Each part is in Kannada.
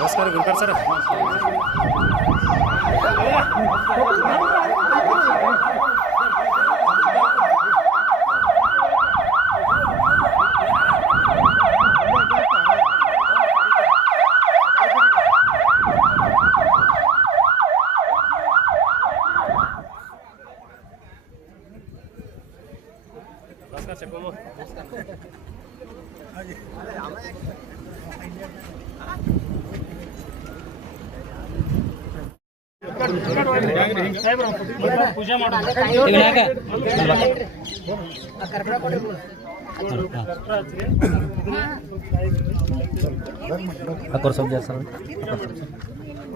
ನಮಸ್ಕಾರ ಗುರುಕರ್ ಸರ್. ನಮಸ್ಕಾರ ಚೆಕ್ಕಮ್ಮ. ಪೂಜೆ ಮಾಡ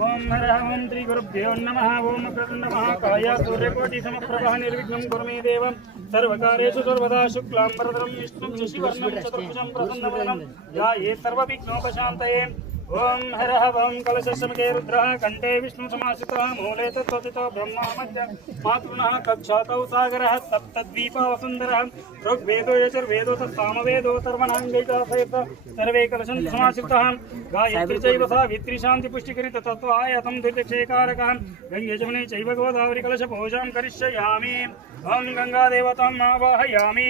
ಓಂ ನರಃ ಓಂ ಶ್ರೀ ಗುರುಭ್ಯೋ ನಮಃ. ಓಂ ನಮಃ ಕಾಯ ಸೂರ್ಯಕೋಟಿ ಸಮಪ್ರಭಾ ನಿರ್ವಿಘ್ನಂ ಕುರು ಮೇ ದೇವಂ ಸರ್ವಕಾರ್ಯೇಷು ಸರ್ವದಾ ಶುಕ್ಲಾಂಬರಧರಂ ವಿಷ್ಣುಂ ಶಶಿವರ್ಣಂ ಚತುರ್ಭುಜಂ ಪ್ರಸನ್ನವದನಂ ಧ್ಯಾಯೇತ್ ಸರ್ವವಿಘ್ನೋಪಶಾಂತಯೇ. ಓಂ ಹರಃ ಓಂ ಕಲಶಸ್ಸಮುಖೇ ರುದ್ರಃ ಕಂಠೇ ವಿಷ್ಣು ಸಮಾಶ್ರಿತಃ ಮೂಲೆ ತತ್ವತಿತೋ ಬ್ರಹ್ಮ ಮಧ್ಯ ಮಾತೃನಃ ಕಕ್ಷಾತೌ ಸಾಗರಃ ಸಪ್ತದ್ವೀಪ ವಸುಂಧರಃ ಋಗ್ವೇದೋ ಯಜುರ್ವೇದೋ ತತ್ಸಾಮವೇದೋ ಸರ್ವಣಾಂಗೈಕಾಸಹಿತ ಸರ್ವೇ ಕಲಶಂ ಸಮಾಶ್ರಿತಃ ಗಾಯತ್ರಿ ಚೈವ ಸಾವಿತ್ರಿ ಶಾಂತಿ ಪುಷ್ಟಿಕರಿತ ತತ್ವಾಯತಂ ದುರ್ದಕ್ಷೇಕಾರಕಃ ಗಂಗೆ ಜಮುನೆ ಚೈವ ಗೋದಾವರಿ ಕಲಶ ಪೂಜಾಂ ಕರಿಷ್ಯಾಮಿ. ಓಂ ಗಂಗಾ ದೇವತಾಂ ಆವಾಹಯಾಮಿ.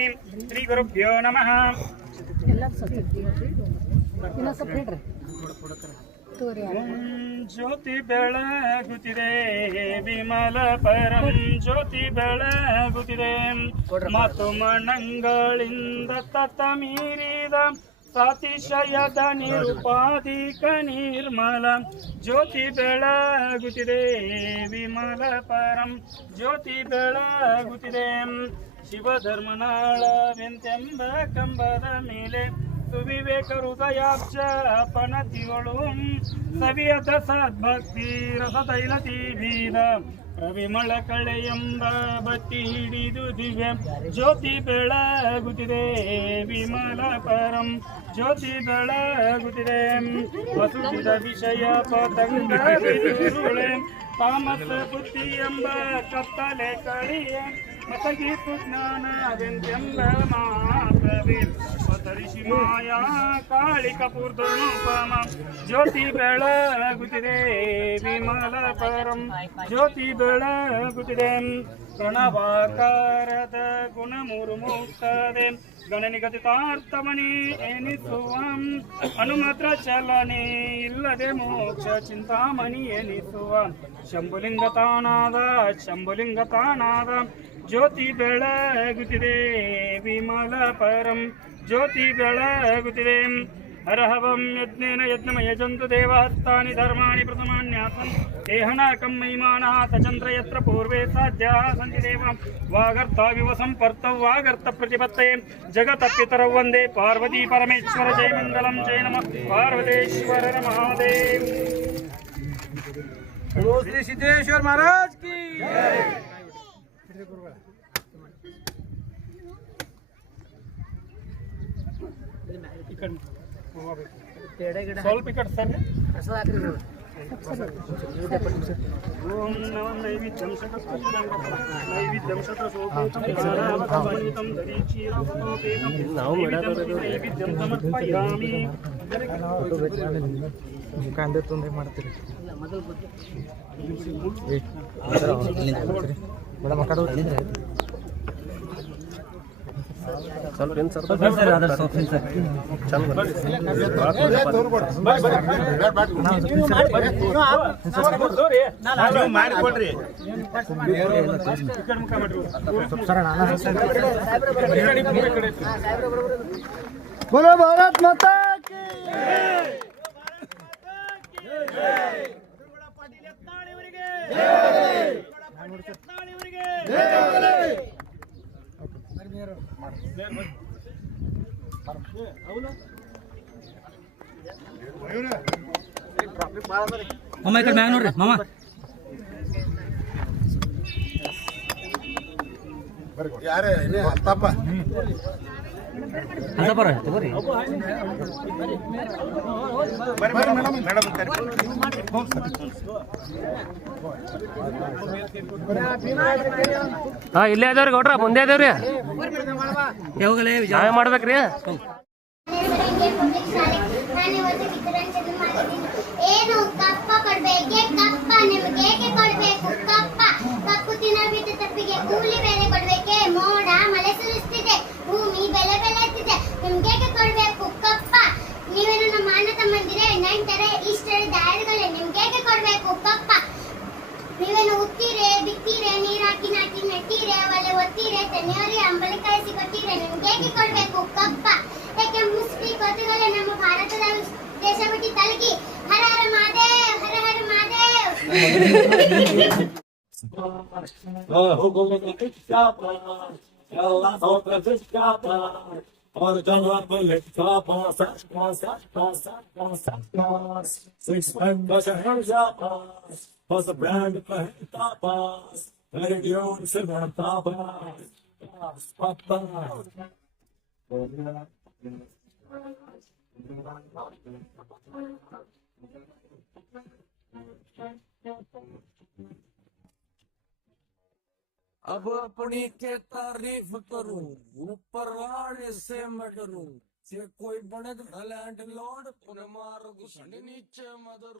ಶ್ರೀ ಗುರುಭ್ಯೋ ನಮಃ. ಜ್ಯೋತಿ ಬೆಳಗುತ್ತಿದೆ ವಿಮಲ ಪರಂ ಜ್ಯೋತಿ ಬೆಳಗುತ್ತಿದೆ ಮತ್ತು ಮಣಂಗಳಿಂದ ತತ ಮೀರಿದ ಸಾತಿಶಯದ ನಿರುಪಾಧಿಕ ನಿರ್ಮಲ ಜ್ಯೋತಿ ಬೆಳಗುತ್ತಿದೆ ವಿಮಲ ಪರಂ ಜ್ಯೋತಿ ಬೆಳಗುತ್ತಿದೆ. ಶಿವಧರ್ಮನಾಳವೆಂತೆಂಬ ಕಂಬದ ಮೇಲೆ ಸುವಿವೇಕ ಹೃದಯಾಕ್ಷ ಪಣತಿಗಳು ಸವಿಯದ ಸದ್ಭಕ್ತಿ ರಸತೈಲತಿ ಬೀದ ಪ್ರವಿಮಳ ಕಳೆಯೆಂಬ ಬತ್ತಿ ಹಿಡಿದು ದಿವ್ಯ ಜ್ಯೋತಿ ಬೆಳಗುತ್ತಿದೆ ವಿಮಲ ಪರಂ ಜ್ಯೋತಿ ಬೆಳಗುತ್ತಿದೆ. ವಸುಚಿದ ವಿಷಯ ಪತಂಗ ಬಿದುರುಳೆ ತಾಮಸ ಬುದ್ಧಿ ಎಂಬ ಕತ್ತಲೆ ಕಳಿಯ ಮತಗೀತು ಜ್ಞಾನವೆಂತೆಂಬ ಮಾತವೇ ಪತರಿಸಿ ಮಾಯಾ ಕಾಳಿ ಕಪೂರ್ಧನುಪಮ ಜ್ಯೋತಿ ಬೆಳಗುತ್ತಿದೆ ವಿಮಲ ಪರಂ ಜ್ಯೋತಿ ಬೆಳಗುತ್ತಿದೆ. ಪ್ರಣವಾಕಾರದ ಗುಣ ಮುರುಮುಕ್ತದೆ ಗಣನಿಗದಿತಾರ್ಥಮಣಿ ಎನಿಸುವ ಅನುಮಾತ್ರ ಚಲನೆ ಇಲ್ಲದೆ ಮೋಕ್ಷ ಚಿಂತಾಮಣಿ ಎನಿಸುವ ಶಂಭುಲಿಂಗ ತಾನಾದ ಜ್ಯೋತಿ ಬೆಳಗುತ್ತಿದೆ ವಿಮಲ ಪರಂ ಜ್ಯೋತಿ ಬೆಳಗುತ್ತಿದೆ. ಹರಹವಂ ಯಜ್ಞೇನ ಯಜ್ಞಮಯ ಜಂತು ದೇವಹತ್ತಾನಿ ಧರ್ಮಾಣಿ ಪ್ರಥಮಾನ್ಯಾಸನ್ ದೇಹನಾಕಂ ಮಹಿಮಾನಃ ತಚಂದ್ರ ಯತ್ರ ಪೂರ್ವೇ ಸಾಧ್ಯಾಃ ಸಂತಿ ದೇವಾಂ ವಾಗರ್ತಾವಿವ ಸಂಪರ್ತೌ ವಾಗರ್ತ ಪ್ರತಿಪತ್ತಯೇ ಜಗತಪಿತರೌ ವಂದೇ ಪಾರ್ವತಿ ಪರಮೇಶ್ವರ. ಜಯ ಮಂಗಲಂ ಜಯ ನಮಃ ಪಾರ್ವತೇಶ್ವರ ಮಹಾದೇವ್. ಶ್ರೀ ಸಿದ್ದೇಶ್ವರ ಮಹಾರಾಜ್ ಕಿ ಜೈ. ಸ್ವಲ್ಪ ಈ ಕಡೆ ಸರ್. ಓಂ ನಮಃ ನೈವೇದ್ಯಂ ನೈವೇದ್ಯಂ ಶತಶೋಭೂತಂ ದರೀಕ್ಷೀರಪೇತಂ ನೈವೇದ್ಯಂ ಸಮರ್ಪಯಾಮಿ. ಕಾಂದೆ ತೊಂದರೆ ಮಾಡ್ತೀರಿ ಮೇಡಮ್ ಆ ಕಡೆ ಸ್ವಲ್ಪ ಏನು ಸರ್ ಮಾಡಿಕೊಡ್ರಿ. बोलो भारत माता की ಮಾಮ ಈ ಕಡೆ ಮ್ಯಾಗ ನೋಡ್ರಿ ಮಾಮ. ಯಾರೇ ಅಂತಪ್ಪ ಅಂತಪ್ಪರ ತಗೋರಿ. ಹಾ ಇಲ್ಲೇ ಅದಾವ್ರಿ ಗೌಡ್ರ, ಮುಂದೆ ಅದಾವ್ರಿ. ಯಾವಾಗಲೇ ಮಾಡ್ಬೇಕ್ರಿ. ಹೇಳಿದ ಆಳುಗಳೇ ನಿಮ್ಗೆ ಹೇಗೆ ಕೊಡ್ಬೇಕು ಪಪ್ಪ? ನೀವೇನು ಉತ್ತೀರೆ, ಬಿತ್ತೀರೆ, ನೀರ್ ಹಾಕಿ ನಾಕಿ ನೆಟ್ಟೀರೆ, ಒಲೆ ಒತ್ತೀರೆ, ತೆನೆಯವರಿಗೆ ಅಂಬಲಿ ಕಾಯಿಸಿ ಕೊಟ್ಟೀರೆ, ನಿಮ್ಗೆ ಹೇಗೆ ಕೊಡ್ಬೇಕು ಕಪ್ಪ? ಯಾಕೆ ಮುಸ್ಲಿ ಕೋತಿಗಳೇ ನಮ್ಮ ಭಾರತದ ದೇಶ ಬಿಟ್ಟು ತಲಗಿ. ಹರ ಹರ ಮಹಾದೇವ್, ಹರ ಹರ ಮಹಾದೇವ್. और जगह पर लिखा पास 6 members हैं जापास बस ब्रांड पहनता पास रेडियो से बढ़ता पास पापा अब अपनी के तारीफ करूं ऊपर वाले से मैं डरूं जे कोई बने लैंड लॉर्ड उन्हें मारो घुसने नीचे मदर